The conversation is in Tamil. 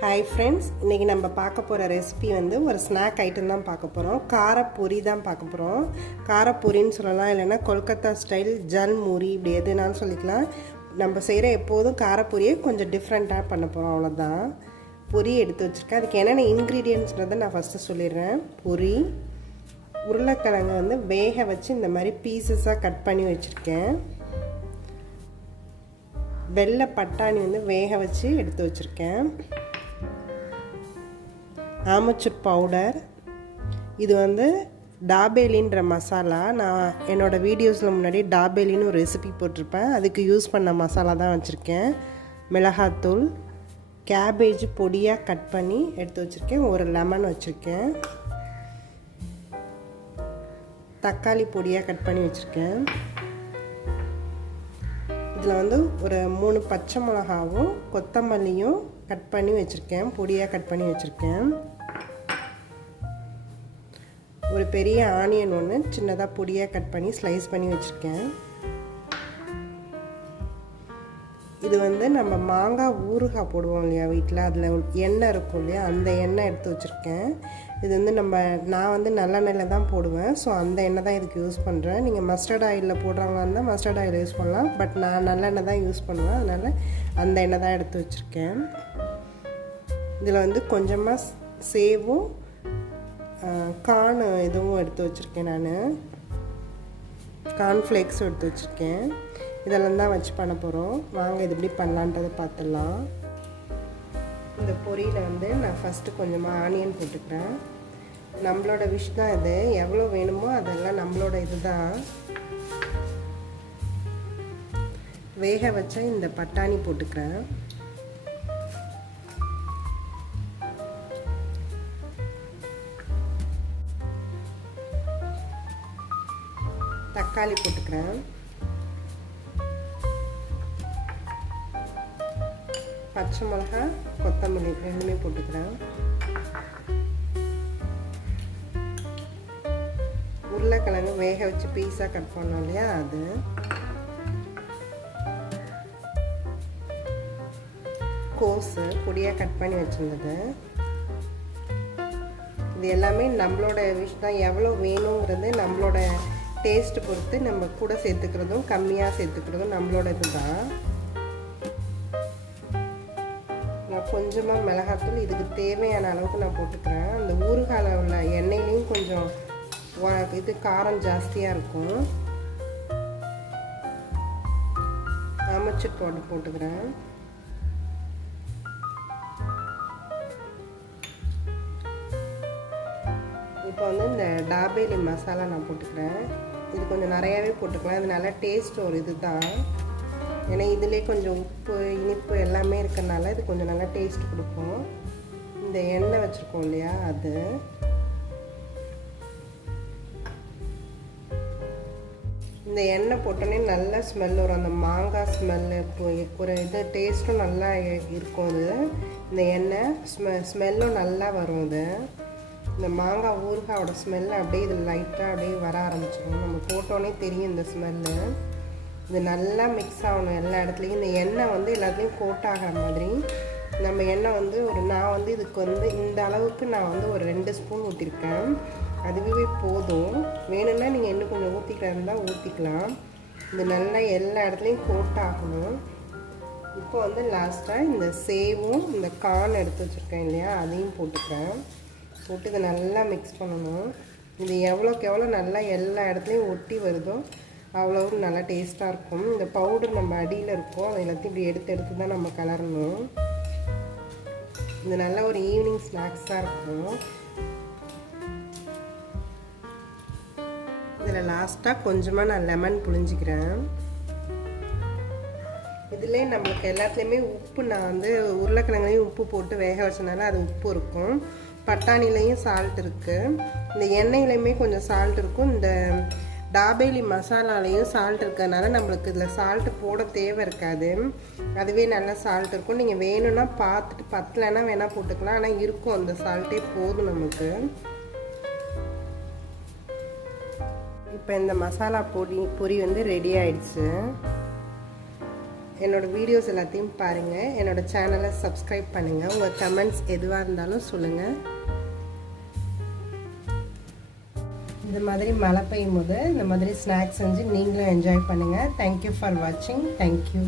ஹாய் ஃப்ரெண்ட்ஸ், இன்றைக்கி நம்ம பார்க்க போகிற ரெசிபி வந்து ஒரு ஸ்நாக் ஐட்டம் தான் பார்க்க போகிறோம். காரப்பொரி தான் பார்க்க போகிறோம். காரப்பொரின்னு சொல்லலாம், இல்லைன்னா கொல்கத்தா ஸ்டைல் ஜல் மூரி, இப்படி எதுனாலும் சொல்லிக்கலாம். நம்ம செய்கிற எப்போதும் காரப்பொரியை கொஞ்சம் டிஃப்ரெண்ட்டாக பண்ண போகிறோம், அவ்வளோதான். பொரி எடுத்து வச்சுருக்கேன். அதுக்கு என்னென்ன இன்க்ரீடியன்ட்ஸ்ன்றதை நான் ஃபஸ்ட்டு சொல்லிடுறேன். பொரி, உருளைக்கிழங்கு வந்து வேக வச்சு இந்த மாதிரி பீசஸாக கட் பண்ணி வச்சுருக்கேன். வெள்ளை பட்டாணி வந்து வேக வச்சு எடுத்து வச்சுருக்கேன். ஆமச்சூர் பவுடர், இது வந்து டாபேலின்ற மசாலா. நான் என்னோடய வீடியோஸில் முன்னாடி டாபேலின்னு ஒரு ரெசிபி போட்டிருப்பேன், அதுக்கு யூஸ் பண்ண மசாலா தான் வச்சுருக்கேன். மிளகாத்தூள், கேபேஜ் பொடியாக கட் பண்ணி எடுத்து வச்சுருக்கேன். ஒரு லெமன் வச்சுருக்கேன். தக்காளி பொடியாக கட் பண்ணி வச்சுருக்கேன். இதில் வந்து ஒரு 3 பச்சை மிளகாவும் கொத்தமல்லியும் கட் பண்ணி வச்சுருக்கேன், பொடியாக கட் பண்ணி வச்சுருக்கேன். ஒரு பெரிய ஆனியன் ஒன்று சின்னதாக பொடியாக கட் பண்ணி ஸ்லைஸ் பண்ணி வச்சுருக்கேன். இது வந்து நம்ம மாங்காய் ஊறுகாய் போடுவோம் இல்லையா வீட்டில், அதில் எண்ணெய் இருக்கும் இல்லையா, அந்த எண்ணெய் எடுத்து வச்சுருக்கேன். இது வந்து நான் வந்து நல்லெண்ணெயில் தான் போடுவேன், ஸோ அந்த எண்ணெய் தான் இதுக்கு யூஸ் பண்ணுறேன். நீங்கள் மஸ்டர்ட் ஆயிலில் போடுறவங்க இருந்தால் மஸ்டர்ட் ஆயில் யூஸ் பண்ணலாம், பட் நான் நல்லெண்ணெய் தான் யூஸ் பண்ணுவேன், அதனால் அந்த எண்ணெய் தான் எடுத்து வச்சுருக்கேன். இதில் வந்து கொஞ்சமாக சேவும் கார்ன் இதுவும் எடுத்து வச்சுருக்கேன். நான் கார்ன்ஃப்ளேக்ஸும் எடுத்து வச்சுருக்கேன். இதெல்லாம் தான் வச்சு பண்ண போகிறோம். வாங்க இது எப்படி பண்ணலான்றதை பார்த்துடலாம். இந்த பொரியில் வந்து நான் ஃபஸ்ட்டு கொஞ்சமாக ஆனியன் போட்டுக்கிறேன். நம்மளோட விஷ் தான் இது, எவ்வளோ வேணுமோ அதெல்லாம் நம்மளோட இது தான். வேக வச்ச இந்த பட்டாணி போட்டுக்கிறேன். தக்காளி போட்டுக்கிறேன். பச்சை மிளகா, கொத்தமல்லி ரெண்டுமே போட்டுக்கிறேன். உருளைக்கிழங்கு வேக வச்சு பீஸாக கட் பண்ணோம் இல்லையா, அது. கோஸு பொடியாக கட் பண்ணி வச்சுருந்தது. இது எல்லாமே நம்மளோட விஷ் தான், எவ்வளோ வேணுங்கிறது நம்மளோட டேஸ்ட்டு பொறுத்து நம்ம கூட சேர்த்துக்கிறதும் கம்மியாக சேர்த்துக்கிறதும் நம்மளோட இது தான். நான் கொஞ்சமாக மிளகாத்தூள் இதுக்கு தேவையான அளவுக்கு நான் போட்டுக்கிறேன். அந்த ஊறுகாயில் உள்ள எண்ணெயிலையும் கொஞ்சம் இது காரம் ஜாஸ்தியாக இருக்கும். ஆமச்சூர் பவுடர் போட்டுக்கிறேன். இப்போ வந்து இந்த டாபேலி மசாலா நான் போட்டுக்கிறேன். இது கொஞ்சம் நிறையாவே போட்டுக்கலாம், இது நல்லா டேஸ்ட் ஒரு இது தான். ஏன்னா இதிலே கொஞ்சம் உப்பு இனிப்பு எல்லாமே இருக்கிறனால இது கொஞ்சம் நல்லா டேஸ்ட் கொடுக்கும். இந்த எண்ணெய் வச்சுருக்கோம் இல்லையா, அது. இந்த எண்ணெய் போட்டோன்னே நல்ல ஸ்மெல் வரும், அந்த மாங்காய் ஸ்மெல்லு ஒரு இது டேஸ்ட்டும் நல்லா இருக்கும். அது இந்த எண்ணெய் ஸ்மெல்லும் நல்லா வரும். அது இந்த மாங்காய் ஊறுகாயோட ஸ்மெல்லு அப்படியே இதில் லைட்டாக அப்படியே வர ஆரம்பிச்சிடும். நம்ம போட்டோன்னே தெரியும் இந்த ஸ்மெல்லு. இது நல்லா மிக்ஸ் ஆகணும் எல்லா இடத்துலையும். இந்த எண்ணெய் வந்து எல்லாத்துலேயும் கோட் ஆகிற மாதிரி நம்ம எண்ணெய் வந்து நான் வந்து இதுக்கு வந்து இந்த அளவுக்கு நான் வந்து ஒரு 2 ஸ்பூன் ஊற்றிருக்கேன், அதுவே போதும். வேணும்னா நீங்கள் இன்னும் கொஞ்சம் ஊற்றிக்கலாம் இருந்தால் ஊற்றிக்கலாம். இது நல்லா எல்லா இடத்துலையும் கோட் ஆகணும். இப்போ வந்து லாஸ்ட்டாக இந்த சேவும் இந்த கார்ன் எடுத்து வச்சுருக்கேன் இல்லையா, அதையும் போட்டுக்கிறேன். போட்டு இதை நல்லா மிக்ஸ் பண்ணணும். இது எவ்வளோக்கு எவ்வளோ நல்லா எல்லா இடத்துலையும் ஒட்டி வருதோ அவ்வளோ நல்லா டேஸ்ட்டாக இருக்கும். இந்த பவுடர் நம்ம அடியில் இருக்கும், அதை எல்லாத்தையும் இப்படி எடுத்து தான் நம்ம கலரணும். இது நல்ல ஒரு ஈவினிங் ஸ்நாக்ஸாக இருக்கும். இதில் லாஸ்ட்டாக கொஞ்சமாக நான் லெமன் புழிஞ்சிக்கிறேன். இதிலே நம்மளுக்கு எல்லாத்துலேயுமே உப்பு, நான் வந்து உருளைக்கிழங்குலையும் உப்பு போட்டு வேக வச்சனால அது உப்பு இருக்கும். பட்டாணிலையும் சால்ட் இருக்குது. இந்த எண்ணெயிலையுமே கொஞ்சம் சால்ட் இருக்கும். இந்த டாபேலி மசாலாலையும் சால்ட் இருக்கிறதுனால நம்மளுக்கு இதில் சால்ட்டு போட தேவை இருக்காது, அதுவே நல்லா சால்ட் இருக்கும். நீங்கள் வேணும்னா பார்த்துட்டு பத்தலைன்னா வேணால் போட்டுக்கலாம், ஆனால் இருக்கும் அந்த சால்ட்டே போதும் நமக்கு. இப்போ இந்த மசாலா பொரி வந்து ரெடி ஆயிடுச்சு. என்னோடய வீடியோஸ் எல்லாத்தையும் பாருங்கள், என்னோடய சேனலை சப்ஸ்கிரைப் பண்ணுங்கள், உங்கள் கமெண்ட்ஸ் எதுவாக இருந்தாலும் சொல்லுங்கள். இந்த மாதிரி மழை பெய்யும் போது இந்த மாதிரி ஸ்நாக்ஸ் செஞ்சு நீங்களும் என்ஜாய் பண்ணுங்கள். தேங்க்யூ ஃபார் வாட்சிங். தேங்க்யூ.